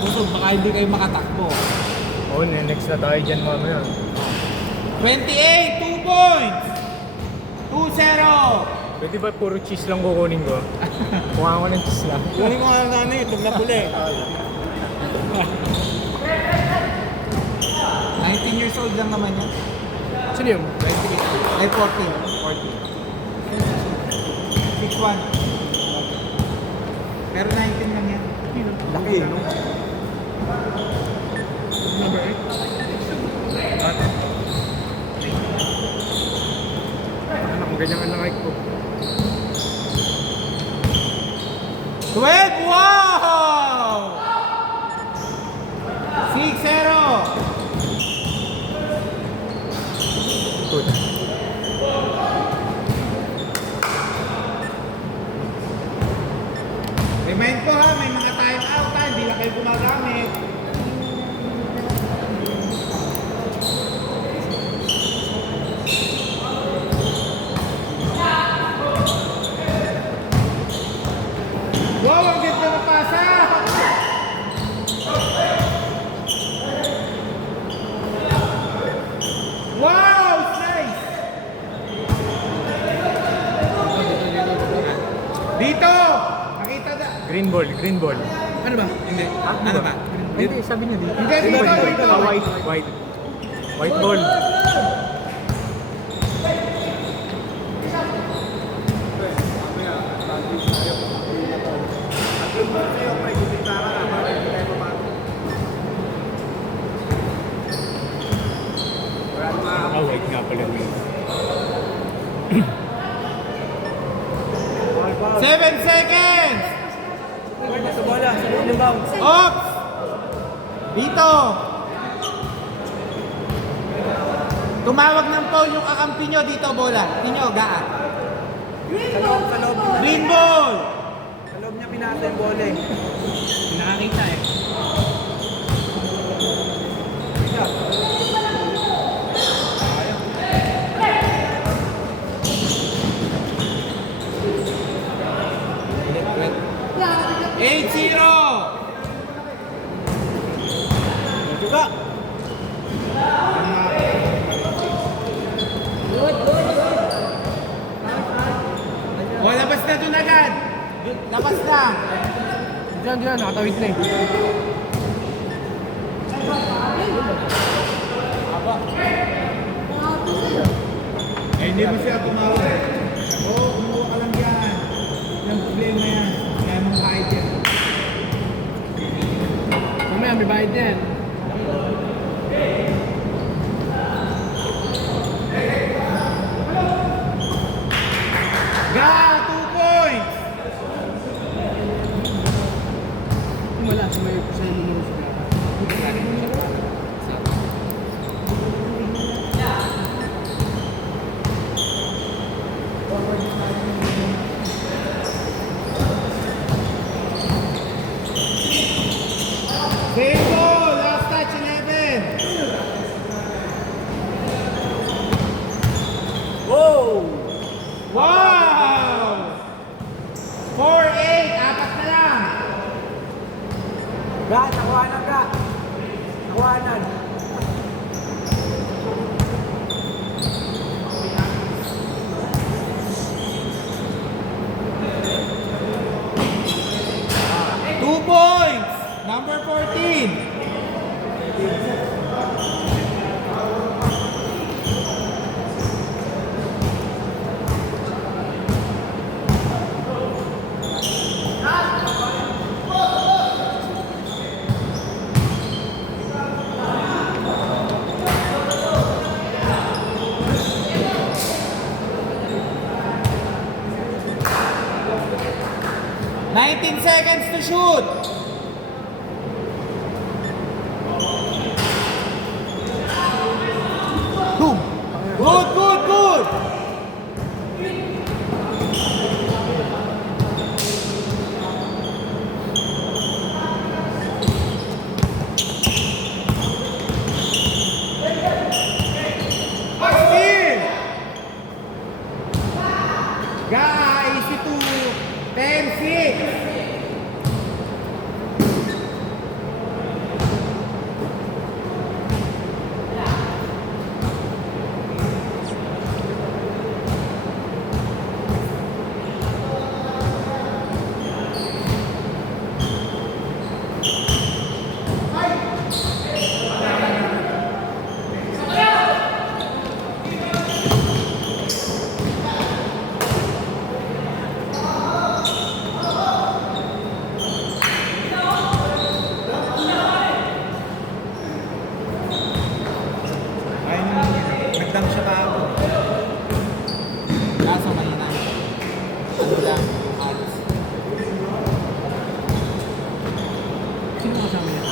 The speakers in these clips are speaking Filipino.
busog, baka hindi kayo makatakbo. Oo, next na tayo dyan mamaya. 28, 2 points! 2-0! Pwede ba puro cheese lang kukunin ko? Kuha ko ng cheese lang. Kunin mo nga na itong na puli. 19 years old lang naman yan. Sino yun? 28. Ay, 14. 6-1. Pero 19 lang yan. Laki, no? Number 8. Anak, ang ganyan ang like ko. 12! Wow! 6-0! Good. Remind ko ha, may mga time out ha, hindi lang kayo gumagamit. Wow, ang ganda ng pasa! Wow, it's nice! Dito! Makita na. Green ball, green ball. Ano ba? Hindi. Ano ba? Hindi, sabi niya dito. Hindi, dito, dito. Ah, white, white. White ball. Ah, white nga pala yun. 7 seconds! Sa bola, sa loob ng bounce. Ops! Dito! Tumawag ng foul yung kakampi nyo dito, bola. Tinyo, gaan. Sa loob niya. Green ball! Sa loob niya pinasa yung bola eh. Nakakita eh. Eight zero. Juga. O, labas na dun agad. Labas na. Diyan, nakatawid na eh. Eh, hindi mo siya tumawag. Oo, kumuha ka lang yan. Yung problema yan. Kaya mong kahit yan. Mamaya, may bayad yan. Ga! 2 points! Wala, may sa inyo siya. 4-8, apat na lang. Ga, nakuhanan ka. Nakuhanan. Two points. Number 14. Nineteen seconds to shoot. Boom. Good, good, good. Steal. Guys, ito 10-6. Kaso mahina. Ano lang, halos. Sino kasama niya?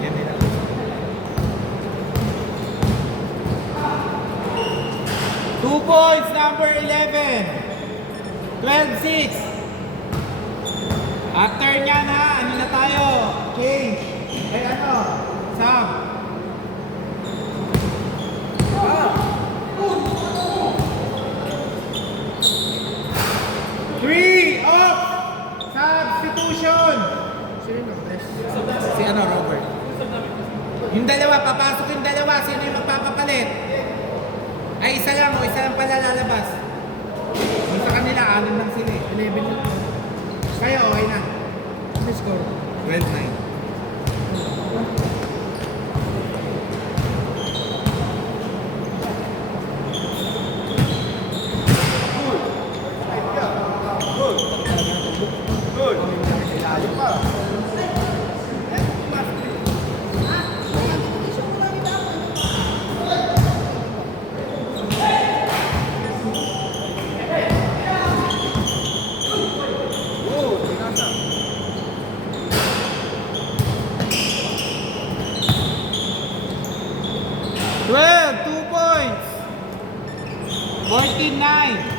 Yan nila. 2 points, number 11. 12-6. After nyan ha, ano na tayo? Change. Ay ano? Sub. Three off. Substitution. Sino yung nag-press? Si ano, Robert? Yung dalawa, papasok yung dalawa. Sino yung magpapapalit? Ay, isa lang pala lalabas. Yung sa kanila, 6 lang sila eh. 11 lang. Kaya okay na. Ano yung score? 12-9. Well, 2 points. 14-9.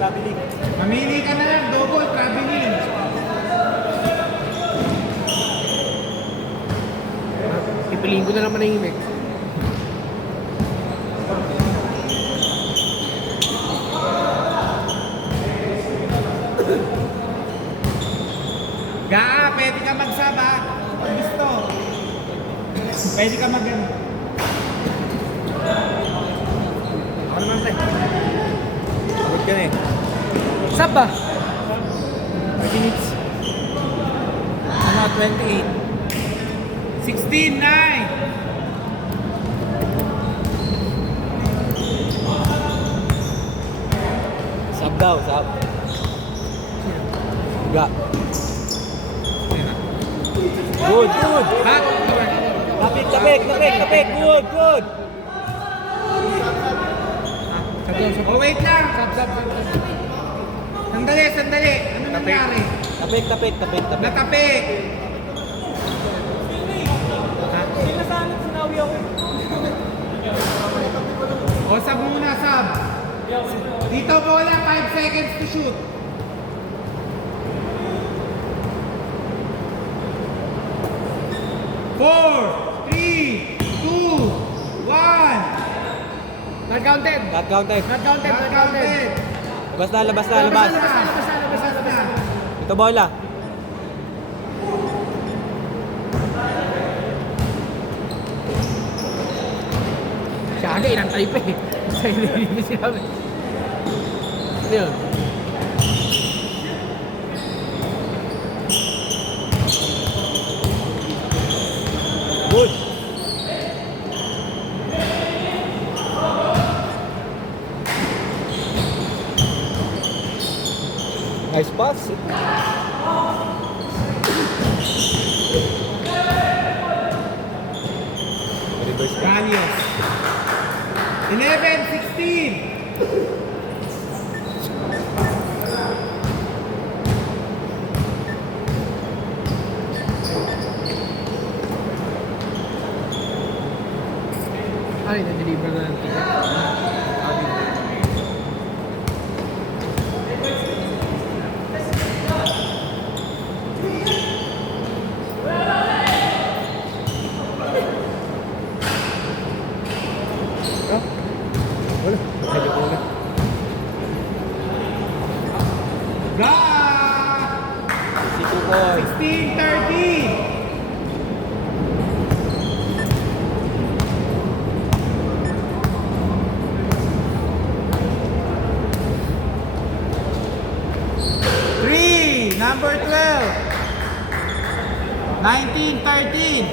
Traveling. Mamili ka na lang, double traveling. Pipiliin ko na lang manahimik. Gaa, pwede ka magsaba. Kung gusto. Pwede ka mag Ako naman tayo. Pagod ka na eh. Sab ba? 30 minutes. ano, 28. 16-9. Sab daw, sab. Ga. Good, good. Back. Kapik. Good, good. Oh, wait lang. Sandali. Ano nangyari? Kapik. Natapik. O, sub muna, sub. Dito bola, 5 seconds to shoot. Four, three, two, one. Not counted. Not counted. Not counted. Not Not counted. counted. Labas na. Labas na. Ito bola. Siya aga, inantay pa eh. Sa hindi sinabi. Ano yun? Good. Nice pass. Reverse pa. Galios. 11-16. Ay, na-deliver na ng ticket. Wala. Medyo ko na. Ga! Si Kukoy. 16-13. Number 12. 19-13.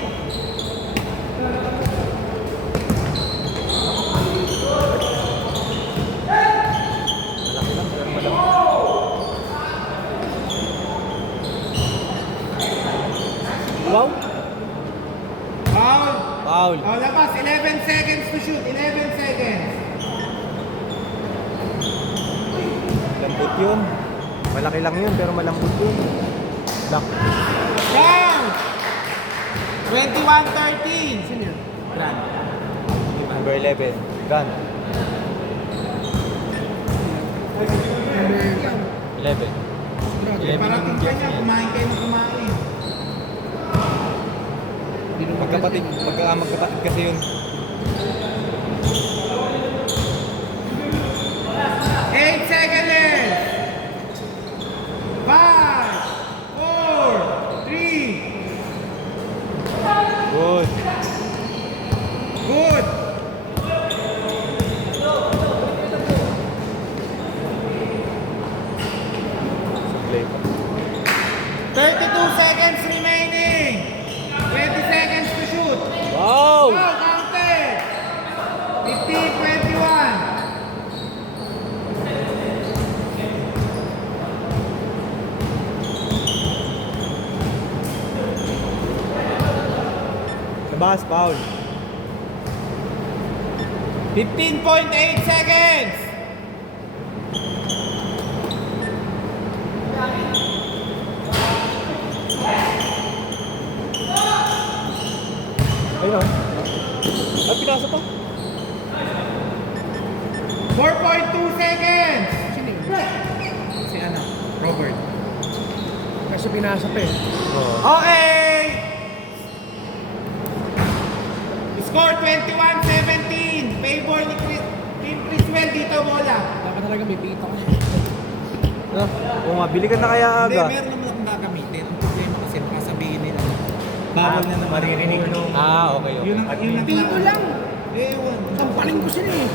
11 seconds to shoot. 11 seconds. Lambot yun. Malaki lang yun, pero malambot yun. Lock. Count! 21-13. Sino yun? Run. Number 11. Gun. 11. Parating ka niya, kumain kayo ng kumain. Magkapatid kasi yun. 8 seconds left. 5, 4, 3. Good. Good. Play. 32 seconds remaining. 20 seconds to shoot. Wow! Go, counted. 15, 21. Labas, foul. 15.8 seconds. Ayun. Ay, pinasa pa. 4.2 seconds. Sino yun? Si ano? Robert. Kasi pinasa pa eh. Okay. Score 21-17. Favor ni Team Criswell dito bola. Dapat talaga may pita ka. Oo nga, bili ka na kaya Hindi, aga. meron naman akong gagamitin. Ang problema kasi baka sabihin nila. Bawal na naman. Maririnig mo. Okay. Yun ang Pito lang. Ewan. Sampaling ko sila eh.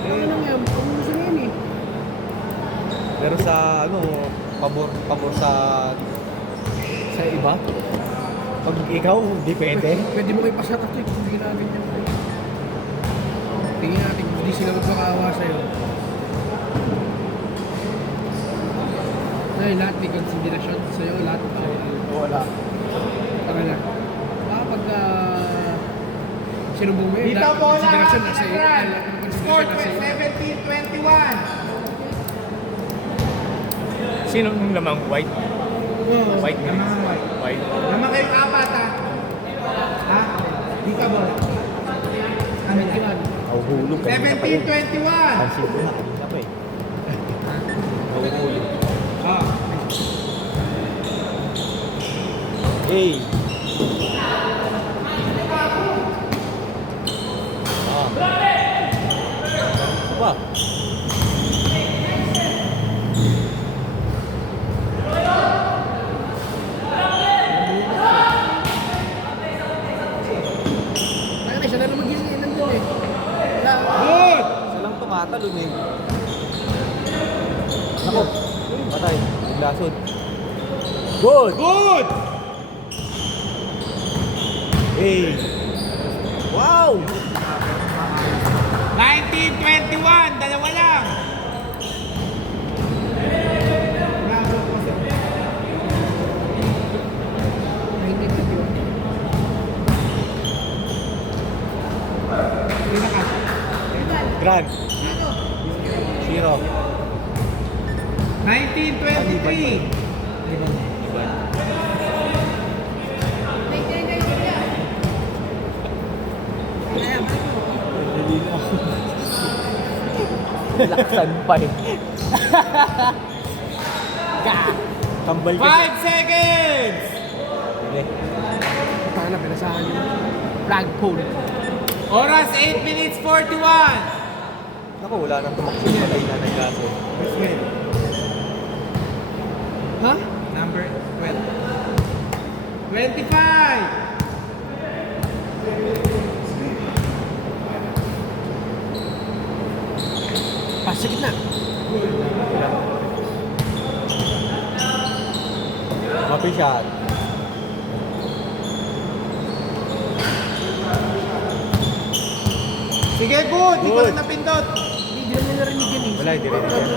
Ano lang yan? Pamuso na yan eh. Pero sa pabor sa iba? pag ikaw, hindi pwede. Pwede mo ipasa ito eh. Kung hindi namin yan. Tingin natin kung hindi sila magkakawa sa'yo. Ay, lahat may consideration sa'yo. Lahat Wala. Taka na. Pag sinubong mo yun, Dito lahat ng bola. consideration nasa iyo. Run. Score Consideration nasa iyo. 17-21. Sino yung lamang white? Oo. White na. White. Naman kayong apat ha. Ha? Dito bola. Ano yun? Nahuhulog. 17-21. Pansin ko na, kanina pa eh. Nahuhulog. Ah. Hey! Apa? Taka na, siya na lang mag-iingay nandun eh. Wala. Good. Isa lang tumatalon eh. Ako! Patay. Naglasod. Good! Good. Hey! Wow! 19-21. Dalawa lang. Grand. Zero. 19-23. Laksan pa eh. Kambal ka. 5 seconds. Hindi. Taka na, pinasahan nyo. Flagpole. Oras 8 minutes 41. Naku, wala nang tumakbo. Patay na naglasod. Ha? Number 12. 25. Pas sa gitna. Happy shot. Sige, good. Di ko Good. na napindot. Hindi naman narinig yan eh. Wala, hindi rin yan.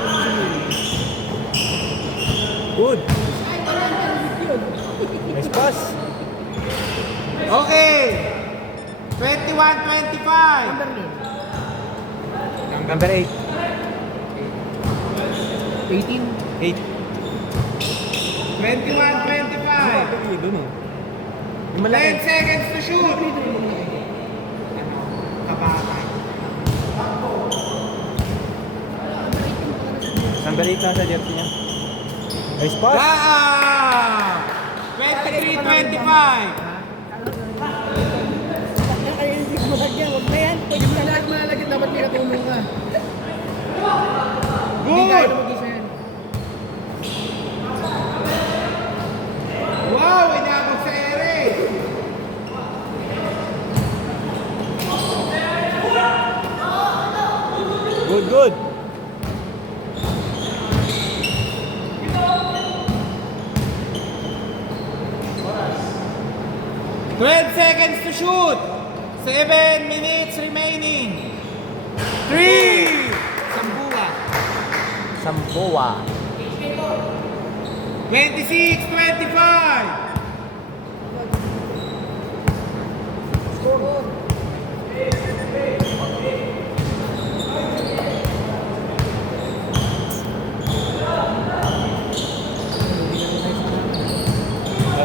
Good. Nice pass. Okay. 21-25. Number name. Number 8. 18. 8. 21-25. Doon eh. Yung 10 malaki. seconds to shoot. Kabatay. Number 8 na sa jersey niya. Nice pass. Wow! 23-25. Huwag na yan. Pwede mo na lahat malagyan. Dapat may katulong ka. Hindi kaya Good! na mag-isa yan. Wow! Inabot sa ere. Good, good. Twelve seconds to shoot. 7 minutes remaining. 3. Sambuwa. Samboa. 26-25.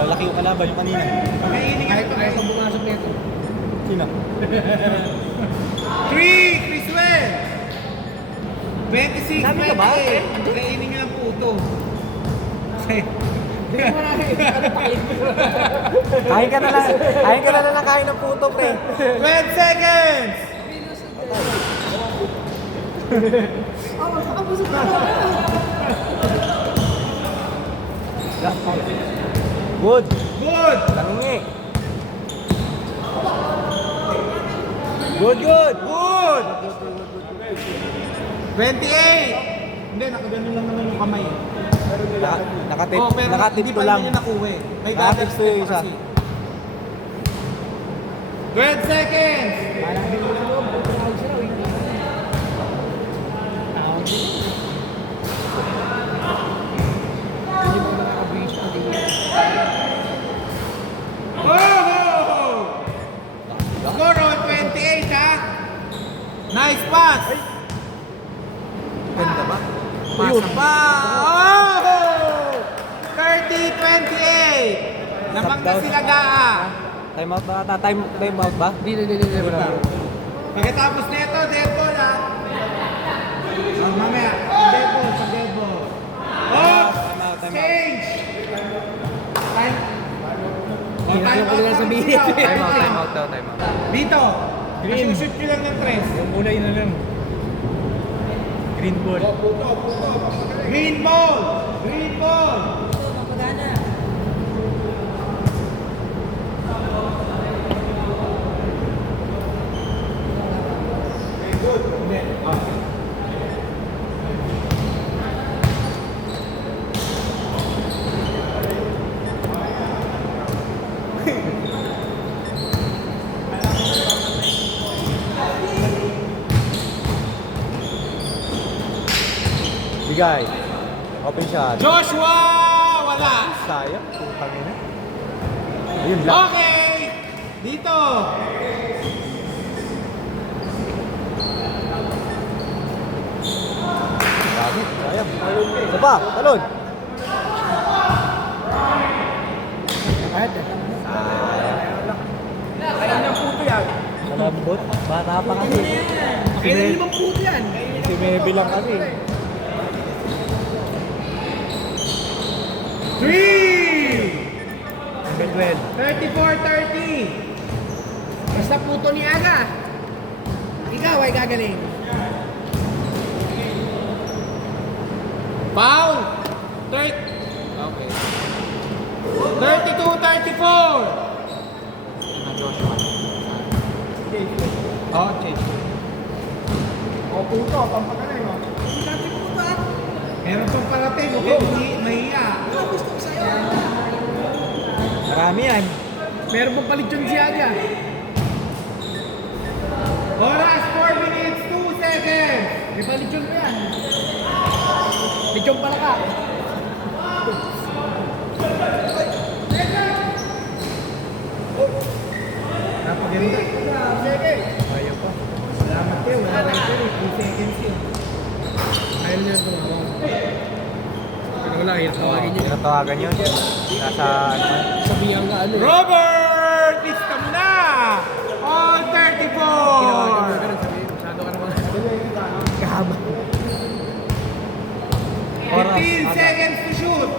Laki yung kalaban yung kanina. Kainin nga Kahit ito. kaya pag pumasok nito. Sino? 3. Criswell. 26-28. Dami ka ba? Kainin nga po ito. Hindi mo na Kain ka na lang. Kain ka na lang nakain ng puto, pre. 12 seconds. Good. Good. Tanungi. Good, good. Good. 28. Hindi, nakaganon lang naman yung kamay. Nakatip, Oh, pero nakatip hindi ko pa lang. rin niya nakuha eh. May Nakatip double ko step yung pa isa. kasi. 12 seconds. Parang hindi mo sa loob. Tawag sila. Tawag sila. Hindi mo nakakabis pa din. Oh! Score on 28 ha. Nice pass. Ganda ba? Ayun. Pa! Oh! 30-28. Lamang na sila Gaa. Time out ba? Time out ba? Hindi. Pagkatapos nito, dead ball ha. Oh, mamaya, dead ball, sa dead ball. Oh! Time out. Change! Time. Oh, Hindi time ko out na lang sabihin. sila, oh, Time out, lang. time out daw, time out. Dito. Green. Masushoot nyo lang ng tres. Yung muna yun na lang. Green ball. Green ball! Green ball! Bigay. Open shot. Joshua! Wala! Sayang. Putang ina. Ayun lang. Okay! Dito! Sabi. Sayang. Isa pa. Talon. Kahit eh. Kailan yung puto yan? Malambot. Bata pa kasi. Kailan limang puto yan? Si Mebe lang kasi. 3! Number 12. 34-30. Basta puto ni Aga. Ikaw ay gagaling. Foul! Okay. 32-34. Oh, change. Oh, puto, pampagaling mo. Meron pang parating, okay, mahiya. Marami yan. Meron pang palit yun si Aga. Oras, 4 minutes, 2 seconds. May palit yun pa yan. Lechon pala ka. Napaganda. seconds yun. Ayaw niya tumawag. Pero wala, hirap tawagin niya. Tinatawagan yun. Nasa ano. Sabihan ka ano. Robert! Lista mo na! On Tinawagan mo 34! ganun, sabi, masyado ka naman. Kahaba. 15 seconds to shoot!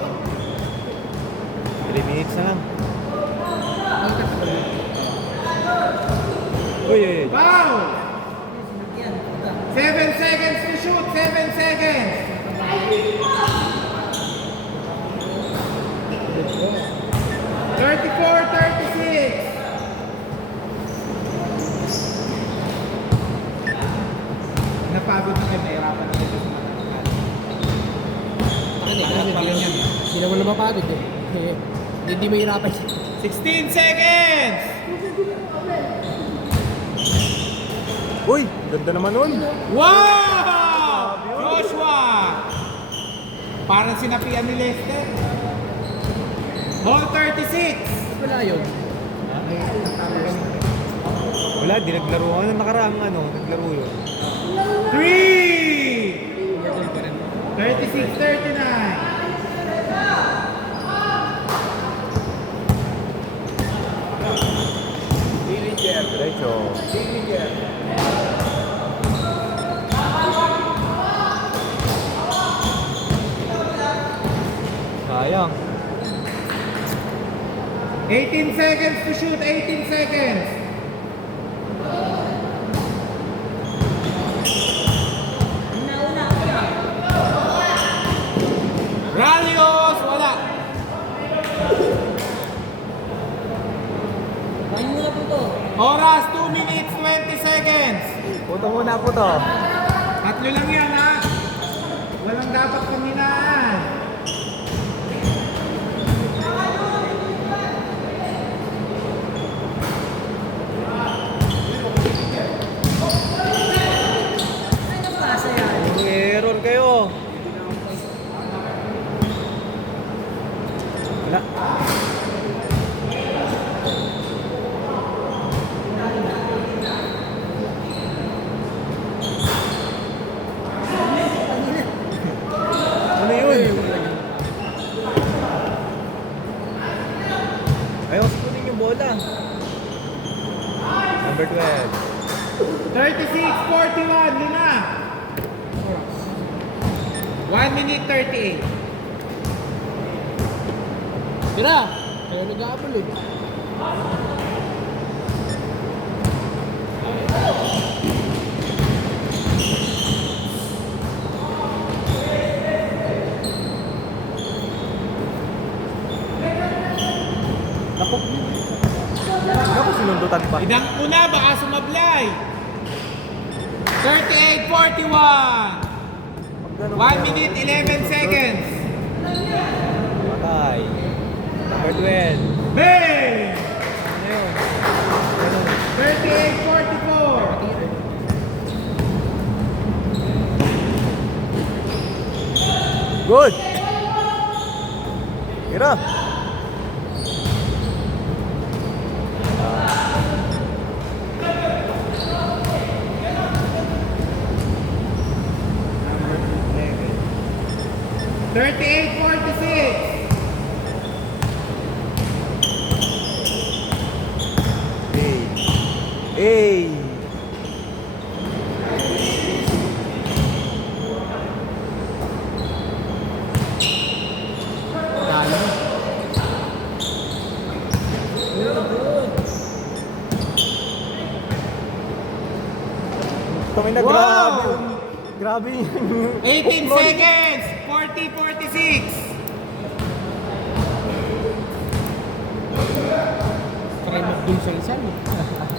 3 minutes na lang. Ang katagal. Uy, uy, uy. Foul! 7 seconds to shoot! 7 seconds! 34-36! Napagod na kayo, nahirapan na kayo sa matangkad. Kasi hindi naman lumapatid eh. Hindi mahirapan siya. 16 seconds! Uy, ganda naman nun. Wow! Joshua! Parang sinapian ni Lester. Ball 36! Wala yun. Wala, di naglaro. Ano nakaraang ano, naglaro yun. 3! Ito pa rin. 36-39! Diretso. Sayang. 18 seconds to shoot, 18 seconds! Ralios, wala! Oras, 2 minutes, 20 seconds! Puto muna po to. Tatlo lang yan, ha? Walang dapat paminaan. Error kayo. Wala. Ano yun? Ayaw kunin yung bola. Number 12. 36-41, Luna! 1 minute 38. Tira! Kaya nag-aabol eh. Naku. Naku, sinundutan pa. Idang una, baka sumablay. 38-41. 1 minute 11 seconds. Patay. Number 12. Bang! Ano yun? Ganun. 38-44. Good! Tira! Thirty-eight, 46. Hey! Talo. Tungin na Wow! grabe. Grabe yung... 18 seconds. 40-46. Try mo dun sa isa.